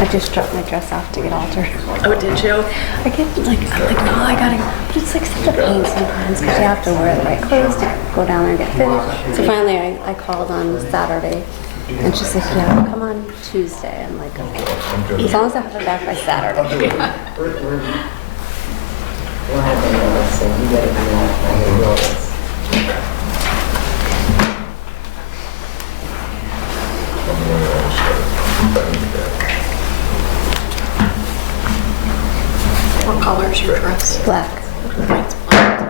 I just dropped my dress off to get altered. Oh, did you? I get like, I'm like, no, I gotta go. But it's like such a pain sometimes because you have to wear the right clothes to go down there and get fitted. So finally I called on Saturday and she said, yeah, I'll come on Tuesday. I'm like, okay. As long as I have it back by Saturday. Yeah. We'll have the notice, so you gotta come out by your notice. What color is your dress? Black. Mine's black.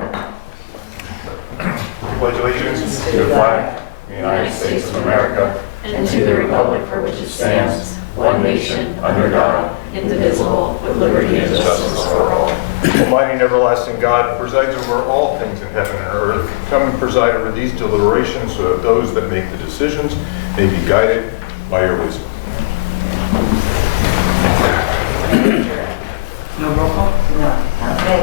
Pledge allegiance to the flag of the United States of America and to the republic for which it stands, one nation, under God, indivisible, with liberty and justice for all. Almighty and everlasting God, who presides over all things in heaven and earth, come and preside over these deliberations so that those that make the decisions may be guided by your wisdom. No roll call? No. Okay.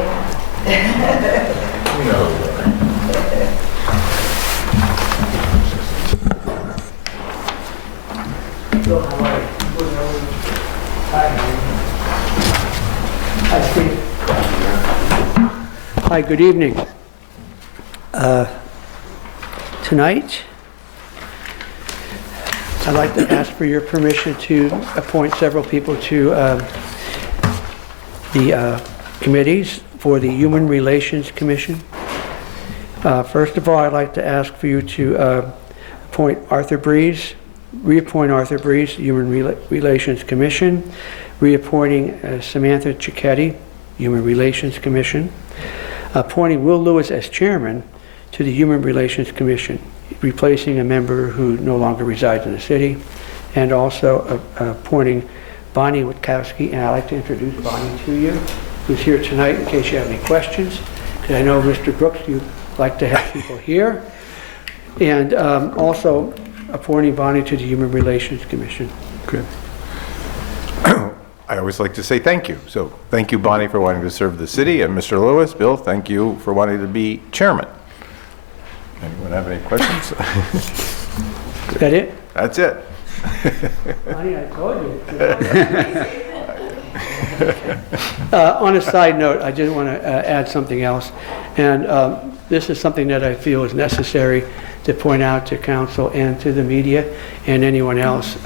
Hi, Steve. Hi, good evening. Tonight, I'd like to ask for your permission to appoint several people to the committees for the Human Relations Commission. First of all, I'd like to ask for you to reappoint Arthur Breeze, Human Relations Commission, reappointing Samantha Cicchetti, Human Relations Commission, appointing Will Lewis as chairman to the Human Relations Commission, replacing a member who no longer resides in the city, and also appointing Bonnie Witkowski, and I'd like to introduce Bonnie to you, who's here tonight in case you have any questions, because I know, Mr. Brooks, you like to have people here, and also appointing Bonnie to the Human Relations Commission. Good. I always like to say thank you. So thank you, Bonnie, for wanting to serve the city, and Mr. Lewis, Bill, thank you for wanting to be chairman. Anyone have any questions? Is that it? That's it. Bonnie, I told you. On a side note, I just want to add something else, and this is something that I feel is necessary to point out to council and to the media and anyone else.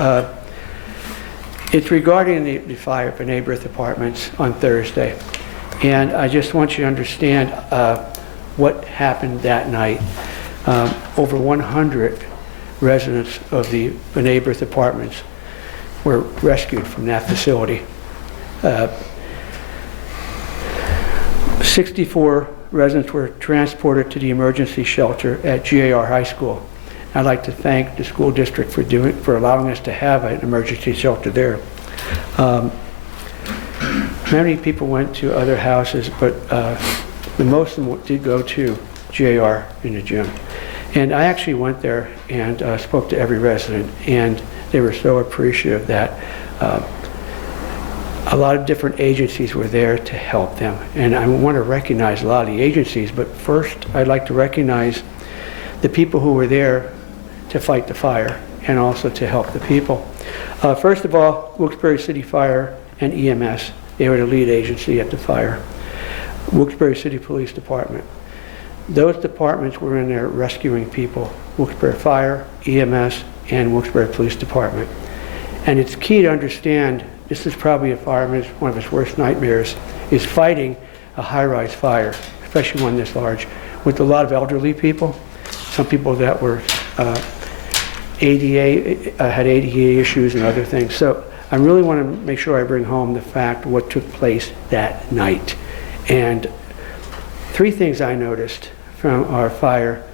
It's regarding the fire at B'nai B'rith Apartments on Thursday, and I just want you to understand what happened that night. Over 100 residents of the B'nai B'rith Apartments were rescued from that facility. 64 residents were transported to the emergency shelter at GAR High School. I'd like to thank the school district for allowing us to have an emergency shelter there. Many people went to other houses, but the most of them did go to GAR in the gym. And I actually went there and spoke to every resident, and they were so appreciative that a lot of different agencies were there to help them. And I want to recognize a lot of the agencies, but first I'd like to recognize the people who were there to fight the fire and also to help the people. First of all, Wilkes-Barre City Fire and EMS, they were the lead agency at the fire. Wilkes-Barre City Police Department. Those departments were in there rescuing people. Wilkes-Barre Fire, EMS, and Wilkes-Barre Police Department. And it's key to understand, this is probably a fireman's, one of his worst nightmares, is fighting a high-rise fire, especially one this large, with a lot of elderly people. Some people that were had ADA issues and other things. So I really want to make sure I bring home the fact what took place that night. And three things I noticed from our fire,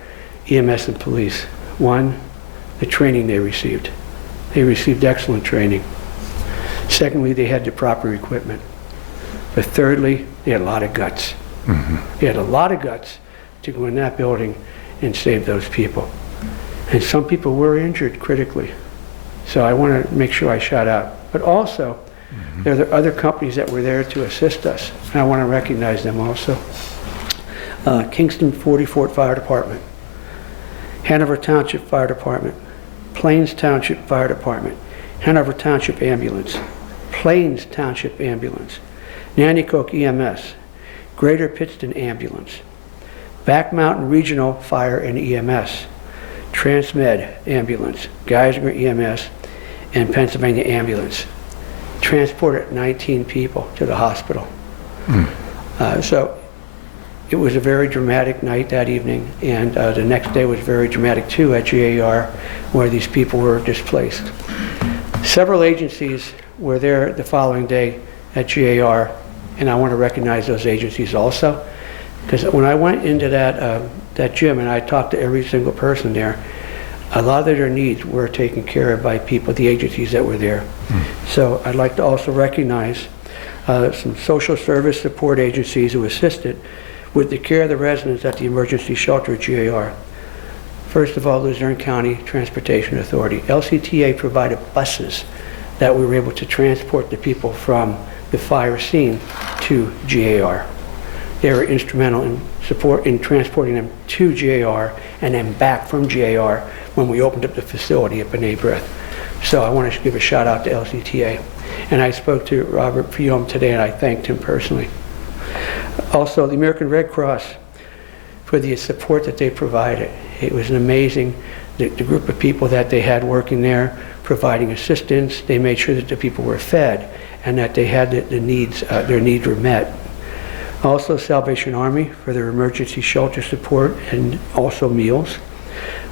EMS, and police. One, the training they received. They received excellent training. Secondly, they had the proper equipment. But thirdly, they had a lot of guts. Mm-hmm. They had a lot of guts to go in that building and save those people. And some people were injured critically. So I want to make sure I shout out. But also, there are other companies that were there to assist us, and I want to recognize them also. Kingston 44th Fire Department, Hanover Township Fire Department, Plains Township Fire Department, Hanover Township Ambulance, Plains Township Ambulance, Nanticoke EMS, Greater Pittston Ambulance, Back Mountain Regional Fire and EMS, Transmed Ambulance, Geisinger EMS, and Pennsylvania Ambulance. Transported 19 people to the hospital. So it was a very dramatic night that evening, and the next day was very dramatic too at GAR, where these people were displaced. Several agencies were there the following day at GAR, and I want to recognize those agencies also, because when I went into that gym and I talked to every single person there, a lot of their needs were taken care of by people, the agencies that were there. So I'd like to also recognize some social service support agencies who assisted with the care of the residents at the emergency shelter at GAR. First of all, Luzerne County Transportation Authority. LCTA provided buses that we were able to transport the people from the fire scene to GAR. They were instrumental in transporting them to GAR and then back from GAR when we opened up the facility at B'nai B'rith. So I want to give a shout out to LCTA. And I spoke to Robert Fiume today and I thanked him personally. Also, the American Red Cross for the support that they provided. It was an amazing, the group of people that they had working there, providing assistance. They made sure that the people were fed and that they had the needs, their needs were met. Also, Salvation Army for their emergency shelter support and also meals.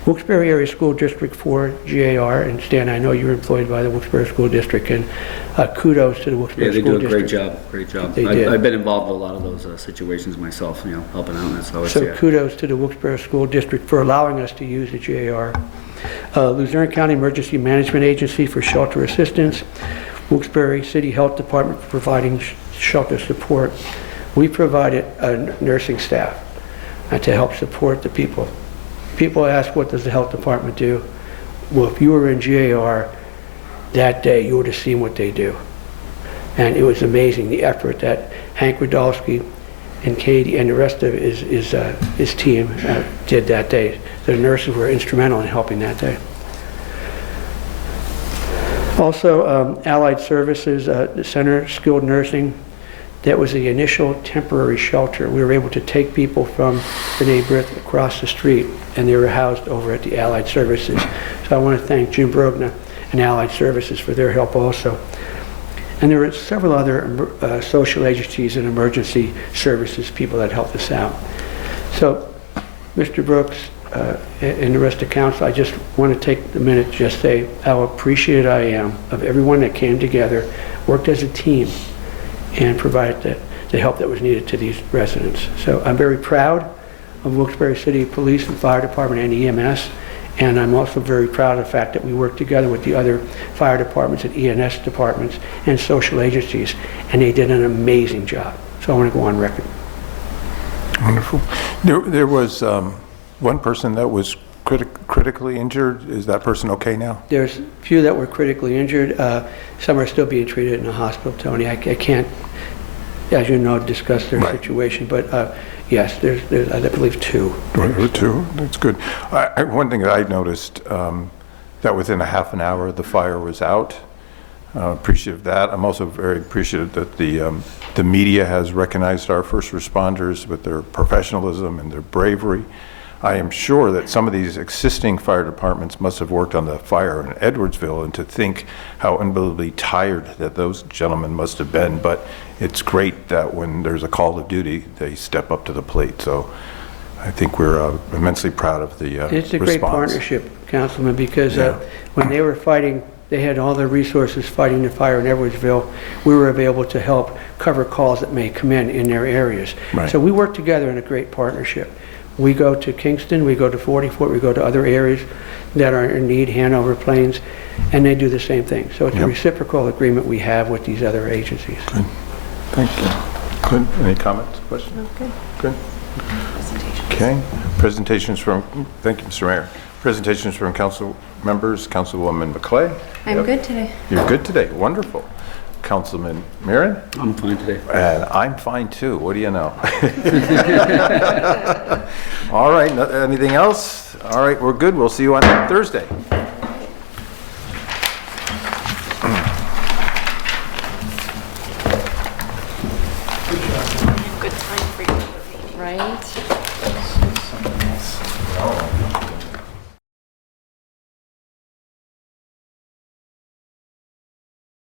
Wilkes-Barre Area School District for GAR, and Stan, I know you're employed by the Wilkes-Barre School District, and kudos to the Wilkes-Barre School District. Yeah, they do a great job. They did. I've been involved in a lot of those situations myself, helping out. So kudos to the Wilkes-Barre School District for allowing us to use the GAR. Luzerne County Emergency Management Agency for shelter assistance. Wilkes-Barre City Health Department for providing shelter support. We provided a nursing staff to help support the people. People ask, what does the health department do? Well, if you were in GAR that day, you would have seen what they do. And it was amazing, the effort that Hank Radolski and Katie and the rest of his team did that day. The nurses were instrumental in helping that day. Also, Allied Services, the Center Skilled Nursing, that was the initial temporary shelter. We were able to take people from B'nai B'rith across the street, and they were housed over at the Allied Services. So I want to thank Jim Brogna and Allied Services for their help also. And there were several other social agencies and emergency services people that helped us out. So, Mr. Brooks and the rest of council, I just want to take a minute to just say how appreciative I am of everyone that came together, worked as a team, and provided the help that was needed to these residents. So I'm very proud of Wilkes-Barre City Police and Fire Department and EMS, and I'm also very proud of the fact that we work together with the other fire departments and ENS departments and social agencies, and they did an amazing job. So I want to go on record. Wonderful. There was one person that was critically injured. Is that person okay now? There's a few that were critically injured. Some are still being treated in the hospital, Tony. I can't, as you know, discuss their situation, but yes, there's I believe two. There were two. That's good. One thing that I noticed, that within a half an hour the fire was out. Appreciative of that. I'm also very appreciative that the media has recognized our first responders with their professionalism and their bravery. I am sure that some of these existing fire departments must have worked on the fire in Edwardsville, and to think how unbelievably tired that those gentlemen must have been. But it's great that when there's a call to duty, they step up to the plate. So I think we're immensely proud of the response. It's a great partnership, Councilman, because when they were fighting, they had all their resources fighting the fire in Edwardsville. We were able to help cover calls that may come in their areas. Right. So we work together in a great partnership. We go to Kingston, we go to 44, we go to other areas that are in need, Hanover, Plains, and they do the same thing. So it's a reciprocal agreement we have with these other agencies. Good. Thank you. Good. Any comments, questions? Okay. Good. Okay. Presentations from, thank you, Mr. Mayor. Presentations from council members. Councilwoman McClay. I'm good today. You're good today. Wonderful. Councilman Mirren. I'm fine today. And I'm fine too. What do you know? All right. Anything else? All right. We're good. We'll see you on Thursday. right?